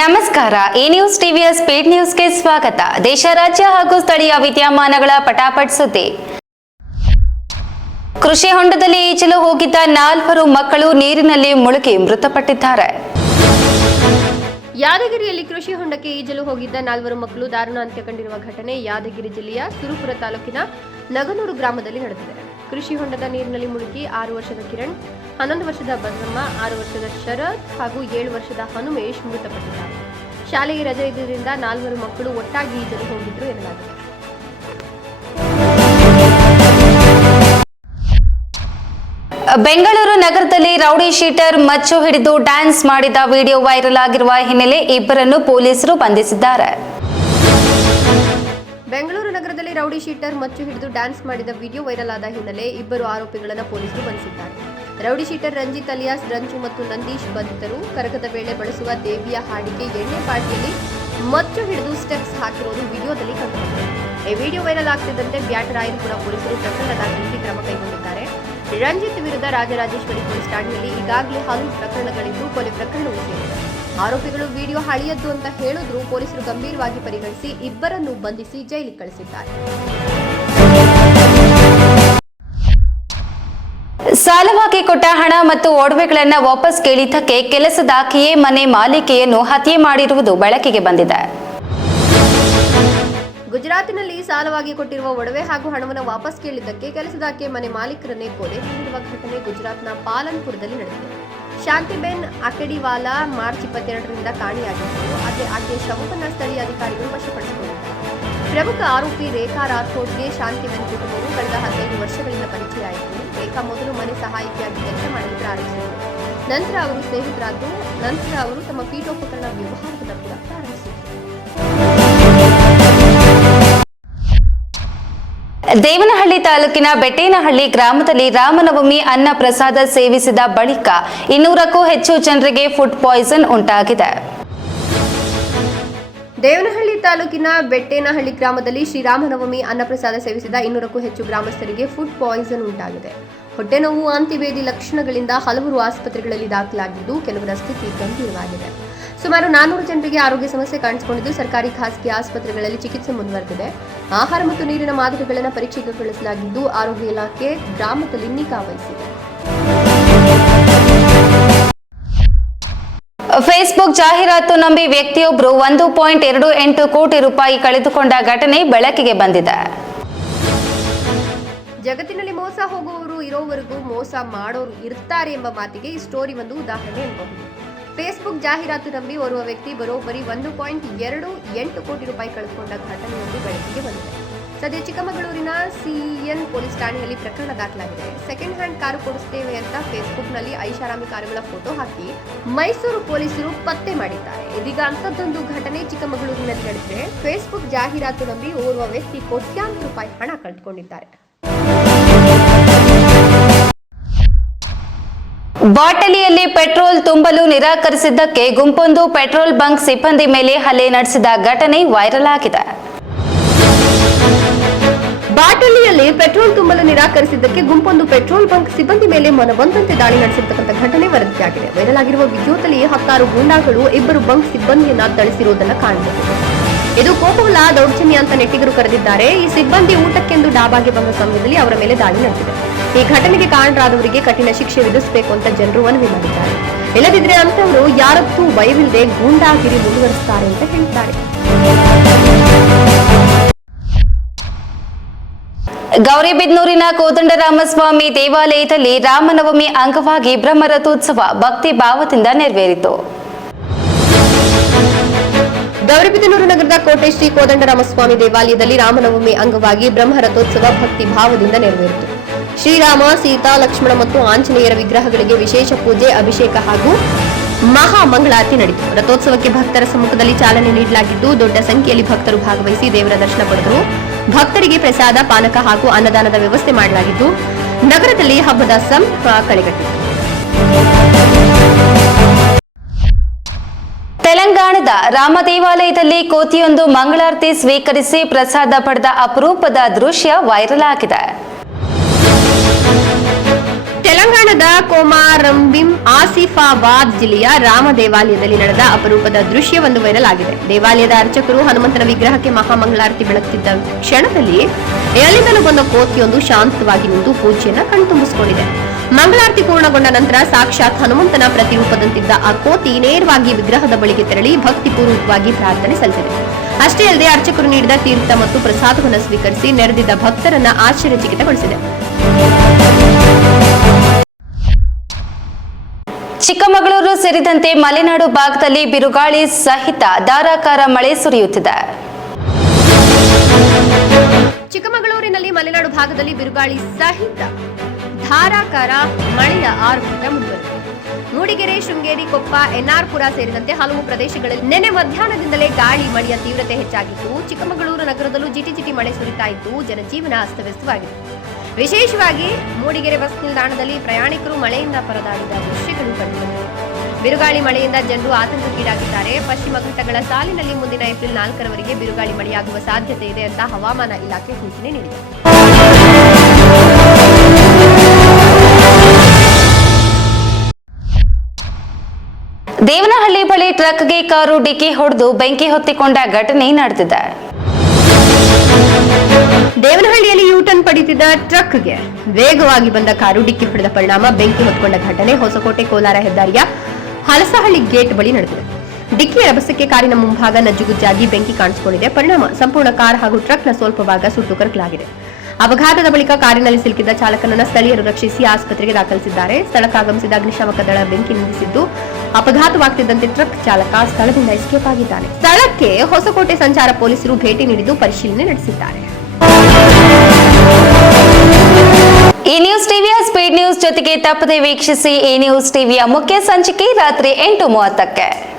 ನಮಸ್ಕಾರ. ಈ ನ್ಯೂಸ್ ಟಿವಿಯ ಸ್ಪೀಡ್ ನ್ಯೂಸ್ಗೆ ಸ್ವಾಗತ. ದೇಶ, ರಾಜ್ಯ ಹಾಗೂ ಸ್ಥಳೀಯ ವಿದ್ಯಮಾನಗಳ ಪಟಾಪಟ್ ಸುದ್ದಿ. ಕೃಷಿ ಹೊಂಡದಲ್ಲಿ ಈಜಲು ಹೋಗಿದ್ದ 4 ಮಕ್ಕಳು ನೀರಿನಲ್ಲಿ ಮುಳುಗಿ ಮೃತಪಟ್ಟಿದ್ದಾರೆ. ಯಾದಗಿರಿಯಲ್ಲಿ ಕೃಷಿ ಹೊಂಡಕ್ಕೆ ಈಜಲು ಹೋಗಿದ್ದ 4 ಮಕ್ಕಳು ದಾರುಣ ಅಂತ್ಯ ಕಂಡಿರುವ ಘಟನೆ ಯಾದಗಿರಿ ಜಿಲ್ಲೆಯ ಸುರಪುರ ತಾಲೂಕಿನ ನಗನೂರು ಗ್ರಾಮದಲ್ಲಿ ನಡೆದಿದೆ. ಕೃಷಿ ಹೊಂಡದ ನೀರಿನಲ್ಲಿ ಮುಳುಗಿ 6 ವರ್ಷದ ಕಿರಣ್, 11 ವರ್ಷದ ಬಸಮ್ಮ, 6 ವರ್ಷದ ಶರತ್ ಹಾಗೂ 7 ವರ್ಷದ ಹನುಮೇಶ್ ಮೃತಪಟ್ಟಿದ್ದಾರೆ. ಶಾಲೆಗೆ ರಜೆ ಇದ್ದುದರಿಂದ 4 ಮಕ್ಕಳು ಒಟ್ಟಾಗಿ ಈಜಲು ಹೋಗಿದ್ರು ಎನ್ನಲಾಗಿದೆ. ಬೆಂಗಳೂರು ನಗರದಲ್ಲಿ ರೌಡಿ ಶೀಟರ್ ಮಚ್ಚು ಹಿಡಿದು ಡ್ಯಾನ್ಸ್ ಮಾಡಿದ ವಿಡಿಯೋ ವೈರಲ್ ಆಗಿರುವ ಹಿನ್ನೆಲೆ ಇಬ್ಬರನ್ನು ಪೊಲೀಸರು ಬಂಧಿಸಿದ್ದಾರೆ. ಬೆಂಗಳೂರು ನಗರದಲ್ಲಿ ರೌಡಿ ಶೀಟರ್ ಮಚ್ಚು ಹಿಡಿದು ಡ್ಯಾನ್ಸ್ ಮಾಡಿದ ವಿಡಿಯೋ ವೈರಲ್ ಆದ ಹಿನ್ನೆಲೆ ಇಬ್ಬರು ಆರೋಪಿಗಳನ್ನು ಪೊಲೀಸರು ಬಂಧಿಸಿದ್ದಾರೆ. Rowdy sheeter Ranjith alias Ranju ಮತ್ತು ನಂದೀಶ್ ಬಂಧಿತರು ಕರಗದ ವೇಳೆ ಬಳಸುವ ದೇವಿಯ ಹಾಡಿಗೆ ಎಣ್ಣೆ ಪಾರ್ಟಿಯಲ್ಲಿ ಮಚ್ಚು ಹಿಡಿದು ಸ್ಟೆಪ್ಸ್ ಹಾಕಿರುವುದು ವಿಡಿಯೋದಲ್ಲಿ ಕಂಡುಬಂದಿದೆ. ಈ ವಿಡಿಯೋ ವೈರಲ್ ಆಗ್ತಿದ್ದಂತೆ ಬ್ಯಾಟರಾಯನಪುರ ಪೊಲೀಸರು ಪ್ರಕರಣ ದಾಖಲಿಸಿ ಕ್ರಮ ಕೈಗೊಂಡಿದ್ದಾರೆ. ರಂಜಿತ್ ವಿರುದ್ಧ ರಾಜರಾಜೇಶ್ವರಿ ಪೊಲೀಸ್ ಠಾಣೆಯಲ್ಲಿ ಈಗಾಗಲೇ ಹಲವು ಪ್ರಕರಣಗಳಿದ್ದು ಕೊಲೆ ಪ್ರಕರಣವೂ ಸೇರಿದೆ. ಆರೋಪಿಗಳು ವಿಡಿಯೋ ಹಳೆಯದ್ದು ಅಂತ ಹೇಳಿದ್ರು ಪೊಲೀಸರು ಗಂಭೀರವಾಗಿ ಪರಿಗಣಿಸಿ ಇಬ್ಬರನ್ನು ಬಂಧಿಸಿ ಜೈಲಿಗೆ ಕಳಿಸಿದ್ದಾರೆ. ಸಾಲವಾಗಿ ಕೊಟ್ಟ ಹಣ ಮತ್ತು ಒಡವೆಗಳನ್ನು ವಾಪಸ್ ಕೇಳಿದ್ದಕ್ಕೆ ಕೆಲಸದಾಕೆಯೇ ಮನೆ ಮಾಲೀಕೆಯನ್ನು ಹತ್ಯೆ ಮಾಡಿರುವುದು ಬೆಳಕಿಗೆ ಬಂದಿದೆ. ಗುಜರಾತಿನಲ್ಲಿ ಸಾಲವಾಗಿ ಕೊಟ್ಟಿರುವ ಒಡವೆ ಹಾಗೂ ಹಣವನ್ನು ವಾಪಸ್ ಕೇಳಿದ್ದಕ್ಕೆ ಕೆಲಸದಾಕೆ ಮನೆ ಮಾಲೀಕರನ್ನೇ ಕೊಲೆ ಮಾಡಿರುವ ಘಟನೆ ಗುಜರಾತ್ನ ಪಾಲನ್ಪುರದಲ್ಲಿ ನಡೆದಿದೆ. ಶಾಂತಿಬೆನ್ ಅಕೆಡಿವಾಲಾ ಮಾರ್ಚ್ 22ರಿಂದ ಕಾಣೆಯಾಗಿದ್ದು, ಆದರೆ ಆಕೆಯ ಶವವನ್ನು ಸ್ಥಳೀಯ ಅಧಿಕಾರಿಗಳು ವಶಪಡಿಸಿಕೊಂಡಿದ್ದಾರೆ. ಪ್ರಮುಖ ಆರೋಪಿ ರೇಖಾ ರಾಥೋಡ್ಗೆ ಶಾಂತಿಬೆನ್ ಕುಟುಂಬವು ಕಳೆದ 15 ವರ್ಷಗಳಿಂದ ಪರಿಚಯ ಆಯಿತು. ರೇಖಾ ಮೊದಲು ಮನೆ ಸಹಾಯಕಿಯಾಗಿ ಕೆಲಸ ಮಾಡಲು ಪ್ರಾರಂಭಿಸಿದರು. ನಂತರ ಅವರು ಸ್ನೇಹಿತರಾದ್ದು. ನಂತರ ಅವರು ತಮ್ಮ ಪೀಠೋಪಕರಣ ವ್ಯವಹಾರವನ್ನು ಕೂಡ ಪ್ರಾರಂಭಿಸಿದರು. ದೇವನಹಳ್ಳಿ ತಾಲೂಕಿನ ಬೆಟ್ಟೇನಹಳ್ಳಿ ಗ್ರಾಮದಲ್ಲಿ ರಾಮನವಮಿ ಅನ್ನ ಪ್ರಸಾದ ಸೇವಿಸಿದ ಬಳಿಕ 200ಕ್ಕೂ ಹೆಚ್ಚು ಜನರಿಗೆ ಫುಡ್ ಪಾಯ್ಸನ್ ಉಂಟಾಗಿದೆ. ದೇವನಹಳ್ಳಿ ತಾಲೂಕಿನ ಬೆಟ್ಟೇನಹಳ್ಳಿ ಗ್ರಾಮದಲ್ಲಿ ಶ್ರೀರಾಮನವಮಿ ಅನ್ನಪ್ರಸಾದ ಸೇವಿಸಿದ 200ಕ್ಕೂ ಹೆಚ್ಚು ಗ್ರಾಮಸ್ಥರಿಗೆ ಫುಡ್ ಪಾಯ್ಸನ್ ಉಂಟಾಗಿದೆ. ಹೊಟ್ಟೆ ನೋವು, ಅಂತಿಭೇದಿ ಲಕ್ಷಣಗಳಿಂದ ಹಲವರು ಆಸ್ಪತ್ರೆಗಳಲ್ಲಿ ದಾಖಲಾಗಿದ್ದು, ಕೆಲವರ ಸ್ಥಿತಿ ಗಂಭೀರವಾಗಿದೆ. ಸುಮಾರು 400 ಜನರಿಗೆ ಆರೋಗ್ಯ ಸಮಸ್ಯೆ ಕಾಣಿಸಿಕೊಂಡಿದ್ದು, ಸರ್ಕಾರಿ ಖಾಸಗಿ ಆಸ್ಪತ್ರೆಗಳಲ್ಲಿ ಚಿಕಿತ್ಸೆ ಮುಂದುವರೆದಿದೆ. ಆಹಾರ ಮತ್ತು ನೀರಿನ ಮಾದರಿಗಳನ್ನು ಪರೀಕ್ಷೆಗೆ ಕಳಿಸಲಾಗಿದ್ದು, ಆರೋಗ್ಯ ಇಲಾಖೆ ಗ್ರಾಮದಲ್ಲಿ ನಿಗಾ ವಹಿಸಿದೆ. ಫೇಸ್ಬುಕ್ ಜಾಹೀರಾತು ನಂಬಿ ವ್ಯಕ್ತಿಯೊಬ್ಬರು 1.28 ಕೋಟಿ ರೂಪಾಯಿ ಕಳೆದುಕೊಂಡ ಘಟನೆ ಬೆಳಕಿಗೆ ಬಂದಿದೆ. ಜಗತ್ತಿನಲ್ಲಿ ಮೋಸ ಹೋಗುವವರು ಇರೋವರೆಗೂ ಮೋಸ ಮಾಡೋರು ಇರ್ತಾರೆ ಎಂಬ ಮಾತಿಗೆ ಈ ಸ್ಟೋರಿ ಒಂದು ಉದಾಹರಣೆ ಎನ್ನಬಹುದು. ಫೇಸ್ಬುಕ್ ಜಾಹೀರಾತು ನಂಬಿ ಓರ್ವ ವ್ಯಕ್ತಿ ಬರೋಬ್ಬರಿ 1.28 ಕೋಟಿ ರೂಪಾಯಿ ಕಳೆದುಕೊಂಡ ಘಟನೆಯೊಂದು ಬೆಳಕಿಗೆ ಬಂದಿದೆ. ಸದ್ಯ ಚಿಕ್ಕಮಗಳೂರಿನ ಸಿಇಎನ್ ಪೊಲೀಸ್ ಠಾಣೆಯಲ್ಲಿ ಪ್ರಕರಣ ದಾಖಲಾಗಿದೆ. ಸೆಕೆಂಡ್ ಹ್ಯಾಂಡ್ ಕಾರು ಕೊಡಿಸುತ್ತೇವೆ ಅಂತ ಫೇಸ್ಬುಕ್ನಲ್ಲಿ ಐಷಾರಾಮಿ ಕಾರುಗಳ ಫೋಟೋ ಹಾಕಿ ಮೈಸೂರು ಪೊಲೀಸರು ಪತ್ತೆ ಮಾಡಿದ್ದಾರೆ. ಇದೀಗ ಅಂಥದ್ದೊಂದು ಘಟನೆ ಚಿಕ್ಕಮಗಳೂರಿನಲ್ಲಿ ನಡೆದಿದೆ. ಫೇಸ್ಬುಕ್ ಜಾಹೀರಾತು ನಂಬಿ ಓರ್ವ ವ್ಯಕ್ತಿ ಕೋಟ್ಯಾಂತರ ರೂಪಾಯಿ ಹಣ ಕಳೆದುಕೊಂಡಿದ್ದಾರೆ. ಬಾಟಲಿಯಲ್ಲಿ ಪೆಟ್ರೋಲ್ ತುಂಬಲು ನಿರಾಕರಿಸಿದ್ದಕ್ಕೆ ಗುಂಪೊಂದು ಪೆಟ್ರೋಲ್ ಬಂಕ್ ಸಿಬ್ಬಂದಿ ಮೇಲೆ ಹಲ್ಲೆ ನಡೆಸಿದ ಘಟನೆ ವೈರಲ್ ಆಗಿದೆ. ಬಾಟಲಿಯಲ್ಲಿ ಪೆಟ್ರೋಲ್ ತುಂಬಲು ನಿರಾಕರಿಸಿದ್ದಕ್ಕೆ ಗುಂಪೊಂದು ಪೆಟ್ರೋಲ್ ಬಂಕ್ ಸಿಬ್ಬಂದಿ ಮೇಲೆ ಮನಬಂದಂತೆ ದಾಳಿ ನಡೆಸಿರ್ತಕ್ಕಂಥ ಘಟನೆ ವರದಿಯಾಗಿದೆ. ವೈರಲ್ ಆಗಿರುವ ವಿಡಿಯೋದಲ್ಲಿ 10 ಗೂಂಡಾಗಳು ಇಬ್ಬರು ಬಂಕ್ ಸಿಬ್ಬಂದಿಯನ್ನ ಥಳಿಸಿರುವುದನ್ನು ಕಾಣಬಹುದು. ಇದು ಕೋಪವಲ್ಲ, ದೌರ್ಜನ್ಯ ಅಂತ ನೆಟ್ಟಿಗರು ಕರೆದಿದ್ದಾರೆ. ಈ ಸಿಬ್ಬಂದಿ ಊಟಕ್ಕೆಂದು ಡಾಬಾಗೆ ಬಂದ ಸಮಯದಲ್ಲಿ ಅವರ ಮೇಲೆ ದಾಳಿ ನಡೆದಿದೆ. ಈ ಘಟನೆಗೆ ಕಾರಣರಾದವರಿಗೆ ಕಠಿಣ ಶಿಕ್ಷೆ ವಿಧಿಸಬೇಕು ಅಂತ ಜನರು ಮನವಿ ಮಾಡಿದ್ದಾರೆ. ಇಲ್ಲದಿದ್ರೆ ಅಂತವರು ಯಾರತ್ತೂ ಭಯವಿಲ್ಲದೆ ಗೂಂಡಾಗಿರಿ ಮುಂದುವರಿಸುತ್ತಾರೆ ಅಂತ ಹೇಳಿದ್ದಾರೆ. ಗೌರಿಬಿದನೂರಿನ ಕೋದಂಡರಾಮಸ್ವಾಮಿ ದೇವಾಲಯದಲ್ಲಿ ರಾಮನವಮಿ ಅಂಗವಾಗಿ ಬ್ರಹ್ಮರಥೋತ್ಸವ ಭಕ್ತಿ ಭಾವದಿಂದ ನೆರವೇರಿತು. ಗೌರಿಬಿದನೂರು ನಗರದ ಕೋಟೆ ಶ್ರೀ ಕೋದಂಡರಾಮಸ್ವಾಮಿ ದೇವಾಲಯದಲ್ಲಿ ರಾಮನವಮಿ ಅಂಗವಾಗಿ ಬ್ರಹ್ಮರಥೋತ್ಸವ ಭಕ್ತಿ ಭಾವದಿಂದ ನೆರವೇರಿತು. ಶ್ರೀರಾಮ, ಸೀತಾ, ಲಕ್ಷ್ಮಣ ಮತ್ತು ಆಂಜನೇಯರ ವಿಗ್ರಹಗಳಿಗೆ ವಿಶೇಷ ಪೂಜೆ, ಅಭಿಷೇಕ ಹಾಗೂ ಮಹಾ ಮಂಗಳಾರತಿ ನಡೆಯಿತು. ರಥೋತ್ಸವಕ್ಕೆ ಭಕ್ತರ ಸಮ್ಮುಖದಲ್ಲಿ ಚಾಲನೆ ನೀಡಲಾಗಿದ್ದು, ದೊಡ್ಡ ಸಂಖ್ಯೆಯಲ್ಲಿ ಭಕ್ತರು ಭಾಗವಹಿಸಿ ದೇವರ ದರ್ಶನ ಪಡೆದರು. ಭಕ್ತರಿಗೆ ಪ್ರಸಾದ, ಪಾನಕ ಹಾಗೂ ಅನ್ನದಾನದ ವ್ಯವಸ್ಥೆ ಮಾಡಲಾಗಿದ್ದು, ನಗರದಲ್ಲಿ ಹಬ್ಬದ ಸಂಭ್ರಮ ಕಳೆಗಟ್ಟಿತು. ತೆಲಂಗಾಣ ತೆಲಂಗಾಣದ ರಾಮ ದೇವಾಲಯದಲ್ಲಿ ಕೋತಿಯೊಂದು ಮಂಗಳಾರತಿ ಸ್ವೀಕರಿಸಿ ಪ್ರಸಾದ ಪಡೆದ ಅಪರೂಪದ ದೃಶ್ಯ ವೈರಲ್ ಆಗಿದೆ. ತೆಲಂಗಾಣದ ಕೋಮಾರಂಬಿಂ ಆಸಿಫಾಬಾದ್ ಜಿಲ್ಲೆಯ ರಾಮ ದೇವಾಲಯದಲ್ಲಿ ನಡೆದ ಅಪರೂಪದ ದೃಶ್ಯವೊಂದು ವೈರಲ್ ಆಗಿದೆ. ದೇವಾಲಯದ ಅರ್ಚಕರು ಹನುಮಂತನ ವಿಗ್ರಹಕ್ಕೆ ಮಹಾಮಂಗಳಾರತಿ ಬೆಳಗುತ್ತಿದ್ದ ಕ್ಷಣದಲ್ಲಿ ಎಲ್ಲಿಂದಲೂ ಬಂದ ಕೋತಿಯೊಂದು ಶಾಂತವಾಗಿ ನಿಂತು ಪೂಜೆಯನ್ನ ಕಣ್ತುಂಬಿಸಿಕೊಂಡಿದೆ. ಮಂಗಳಾರತಿ ಪೂರ್ಣಗೊಂಡ ನಂತರ ಸಾಕ್ಷಾತ್ ಹನುಮಂತನ ಪ್ರತಿರೂಪದಂತಿದ್ದ ಆ ಕೋತಿ ನೇರವಾಗಿ ವಿಗ್ರಹದ ಬಳಿಗೆ ತೆರಳಿ ಭಕ್ತಿಪೂರ್ವಕವಾಗಿ ಪ್ರಾರ್ಥನೆ ಸಲ್ಲಿಸಿದೆ. ಅಷ್ಟೇ ಅಲ್ಲದೆ ಅರ್ಚಕರು ನೀಡಿದ ತೀರ್ಥ ಮತ್ತು ಪ್ರಸಾದವನ್ನು ಸ್ವೀಕರಿಸಿ ನೆರೆದಿದ್ದ ಭಕ್ತರನ್ನ ಆಶ್ಚರ್ಯಚಕಿತಗೊಳಿಸಿದೆ. ಚಿಕ್ಕಮಗಳೂರು ಸೇರಿದಂತೆ ಮಲೆನಾಡು ಭಾಗದಲ್ಲಿ ಬಿರುಗಾಳಿ ಸಹಿತ ಧಾರಾಕಾರ ಮಳೆ ಸುರಿಯುತ್ತಿದೆ. ಚಿಕ್ಕಮಗಳೂರಿನಲ್ಲಿ ಮಲೆನಾಡು ಭಾಗದಲ್ಲಿ ಬಿರುಗಾಳಿ ಸಹಿತ ಧಾರಾಕಾರ ಮಳೆಯ ಆರ್ಭಟ ಮುಂದುವರೆದಿದೆ. ಮೂಡಿಗೆರೆ, ಶೃಂಗೇರಿ, ಕೊಪ್ಪ, ಎನ್ಆರ್ಪುರ ಸೇರಿದಂತೆ ಹಲವು ಪ್ರದೇಶಗಳಲ್ಲಿ ನಿನ್ನೆ ಮಧ್ಯಾಹ್ನದಿಂದಲೇ ಗಾಳಿ ಮಳೆಯ ತೀವ್ರತೆ ಹೆಚ್ಚಾಗಿತ್ತು. ಚಿಕ್ಕಮಗಳೂರು ನಗರದಲ್ಲೂ ಜಿಟಿ ಮಳೆ ಸುರಿತಾ ಇದ್ದು ಜನಜೀವನ ಅಸ್ತವ್ಯಸ್ತವಾಗಿದೆ. ವಿಶೇಷವಾಗಿ ಮೂಡಿಗೆರೆ ಬಸ್ ನಿಲ್ದಾಣದಲ್ಲಿ ಪ್ರಯಾಣಿಕರು ಮಳೆಯಿಂದ ಪರದಾಡಿದ ದೃಶ್ಯಗಳು ಕಂಡುಬಂದಿವೆ. ಬಿರುಗಾಳಿ ಮಳೆಯಿಂದ ಜನರು ಆತಂಕಕ್ಕೀಡಾಗಿದ್ದಾರೆ. ಪಶ್ಚಿಮ ಘಟ್ಟಗಳ ಸಾಲಿನಲ್ಲಿ ಮುಂದಿನ ಏಪ್ರಿಲ್ 4ರವರೆಗೆ ಬಿರುಗಾಳಿ ಮಳೆಯಾಗುವ ಸಾಧ್ಯತೆ ಇದೆ ಅಂತ ಹವಾಮಾನ ಇಲಾಖೆ ಸೂಚನೆ ನೀಡಿದೆ. ದೇವನಹಳ್ಳಿ ಬಳಿ ಟ್ರಕ್ಗೆ ಕಾರು ಡಿಕ್ಕಿ ಹೊಡೆದು ಬೆಂಕಿ ಹೊತ್ತಿಕೊಂಡ ಘಟನೆ ನಡೆದಿದೆ. ದೇವನಹಳ್ಳಿಯಲ್ಲಿ ಯೂಟರ್ನ್ ಪಡೆಯುತ್ತಿದ್ದ ಟ್ರಕ್ಗೆ ವೇಗವಾಗಿ ಬಂದ ಕಾರು ಡಿಕ್ಕಿ ಹೊಡೆದ ಪರಿಣಾಮ ಬೆಂಕಿ ಹೊತ್ತುಕೊಂಡ ಘಟನೆ ಹೊಸಕೋಟೆ ಕೋಲಾರ ಹೆದ್ದಾರಿಯ ಹಲಸಹಳ್ಳಿ ಗೇಟ್ ಬಳಿ ನಡೆದಿದೆ. ಡಿಕ್ಕಿಯ ರಭಸಕ್ಕೆ ಕಾರಿನ ಮುಂಭಾಗ ನಜ್ಜುಗುಜ್ಜಾಗಿ ಬೆಂಕಿ ಕಾಣಿಸಿಕೊಂಡಿದೆ. ಪರಿಣಾಮ ಸಂಪೂರ್ಣ ಕಾರ್ ಹಾಗೂ ಟ್ರಕ್ನ ಸ್ವಲ್ಪ ಭಾಗ ಸುಟ್ಟು ಕರಕಲಾಗಿದೆ. ಅಪಘಾತದ ಬಳಿಕ ಕಾರಿನಲ್ಲಿ ಸಿಲುಕಿದ್ದ ಚಾಲಕನನ್ನ ಸ್ಥಳೀಯರು ರಕ್ಷಿಸಿ ಆಸ್ಪತ್ರೆಗೆ ದಾಖಲಿಸಿದ್ದಾರೆ. ಸ್ಥಳಕ್ಕೆ ಆಗಮಿಸಿದ ಅಗ್ನಿಶಾಮಕ ದಳ ಬೆಂಕಿ ನಂದಿಸಿದ್ದು ಅಪಘಾತವಾಗುತ್ತಿದ್ದಂತೆ ಟ್ರಕ್ ಚಾಲಕ ಸ್ಥಳದಿಂದ ಎಸ್ಕೇಪ್ ಆಗಿದ್ದಾನೆ. ಸ್ಥಳಕ್ಕೆ ಹೊಸಕೋಟೆ ಸಂಚಾರ ಪೊಲೀಸರು ಭೇಟಿ ನೀಡಿದ್ದು ಪರಿಶೀಲನೆ ನಡೆಸಿದ್ದಾರೆ. ಈ ನ್ಯೂಸ್ ಟಿವಿಯ ಸ್ಪೀಡ್ ನ್ಯೂಸ್ ಜೊತೆಗೆ ತಪ್ಪದೆ ವೀಕ್ಷಿಸಿ. ಈ ನ್ಯೂಸ್ ಟಿವಿಯ ಮುಖ್ಯ ಸಂಚಿಕೆ ರಾತ್ರಿ 8:30ಕ್ಕೆ.